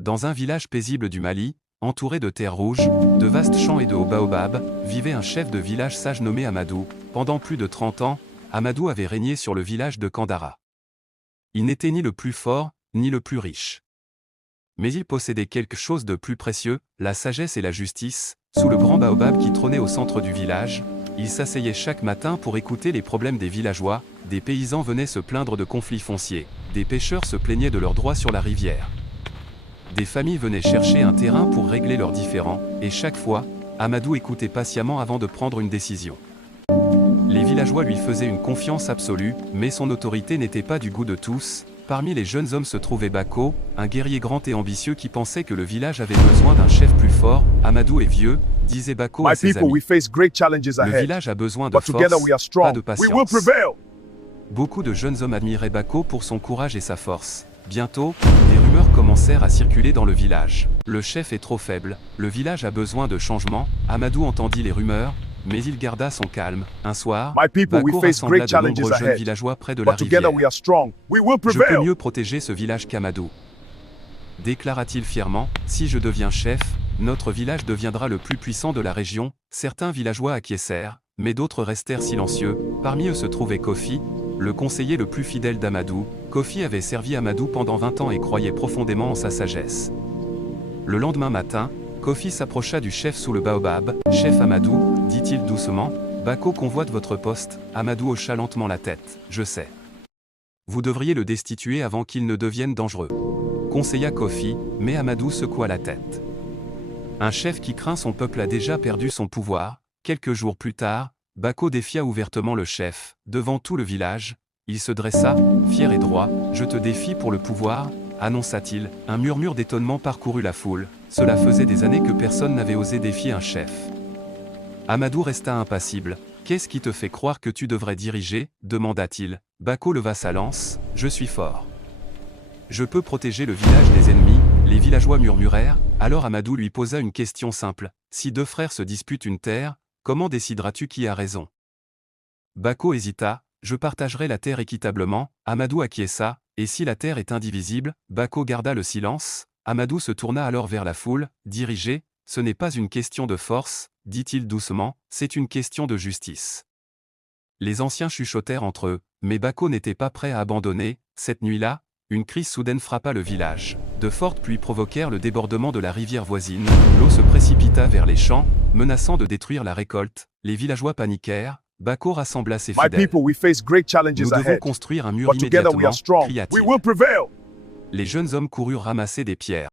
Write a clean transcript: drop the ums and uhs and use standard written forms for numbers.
Dans un village paisible du Mali, entouré de terres rouges, de vastes champs et de hauts baobabs, vivait un chef de village sage nommé Amadou. Pendant plus de 30 ans, Amadou avait régné sur le village de Kandara. Il n'était ni le plus fort, ni le plus riche. Mais il possédait quelque chose de plus précieux, la sagesse et la justice. Sous le grand baobab qui trônait au centre du village, il s'asseyait chaque matin pour écouter les problèmes des villageois. Des paysans venaient se plaindre de conflits fonciers, des pêcheurs se plaignaient de leurs droits sur la rivière. Des familles venaient chercher un terrain pour régler leurs différends, et chaque fois, Amadou écoutait patiemment avant de prendre une décision. Les villageois lui faisaient une confiance absolue, mais son autorité n'était pas du goût de tous. Parmi les jeunes hommes se trouvait Bako, un guerrier grand et ambitieux qui pensait que le village avait besoin d'un chef plus fort. Amadou est vieux, disait Bako à ses amis. Le village a besoin de force, pas de patience. Beaucoup de jeunes hommes admiraient Bako pour son courage et sa force. Bientôt, des rumeurs commencèrent à circuler dans le village. Le chef est trop faible, le village a besoin de changement. Amadou entendit les rumeurs, mais il garda son calme. Un soir, Bako rassembla de nombreux jeunes villageois près de la rivière. Je peux mieux protéger ce village qu'Amadou, déclara-t-il fièrement. Si je deviens chef, notre village deviendra le plus puissant de la région. Certains villageois acquiescèrent, mais d'autres restèrent silencieux. Parmi eux se trouvait Kofi, le conseiller le plus fidèle d'Amadou. Kofi avait servi Amadou pendant 20 ans et croyait profondément en sa sagesse. Le lendemain matin, Kofi s'approcha du chef sous le baobab. « Chef Amadou, dit-il doucement, Bako convoite votre poste. » Amadou hocha lentement la tête. « Je sais. Vous devriez le destituer avant qu'il ne devienne dangereux, » conseilla Kofi, mais Amadou secoua la tête. Un chef qui craint son peuple a déjà perdu son pouvoir. Quelques jours plus tard, Bako défia ouvertement le chef. Devant tout le village, il se dressa, fier et droit. « Je te défie pour le pouvoir, » annonça-t-il. Un murmure d'étonnement parcourut la foule. Cela faisait des années que personne n'avait osé défier un chef. Amadou resta impassible. « Qu'est-ce qui te fait croire que tu devrais diriger ?» demanda-t-il. Bako leva sa lance. « Je suis fort. Je peux protéger le village des ennemis. » Les villageois murmurèrent. Alors Amadou lui posa une question simple. « Si deux frères se disputent une terre, comment décideras-tu qui a raison ?» Bako hésita. « Je partagerai la terre équitablement. » Amadou acquiesça. « Et si la terre est indivisible ?» Bako garda le silence. Amadou se tourna alors vers la foule. « Diriger, ce n'est pas une question de force, » dit-il doucement, « c'est une question de justice. » Les anciens chuchotèrent entre eux, mais Bako n'était pas prêt à abandonner. Cette nuit-là, une crise soudaine frappa le village. De fortes pluies provoquèrent le débordement de la rivière voisine. L'eau se précipita vers les champs, menaçant de détruire la récolte. Les villageois paniquèrent. Bako rassembla ses fidèles. « Nous devons construire un mur immédiatement, » cria-t-il. Les jeunes hommes coururent ramasser des pierres.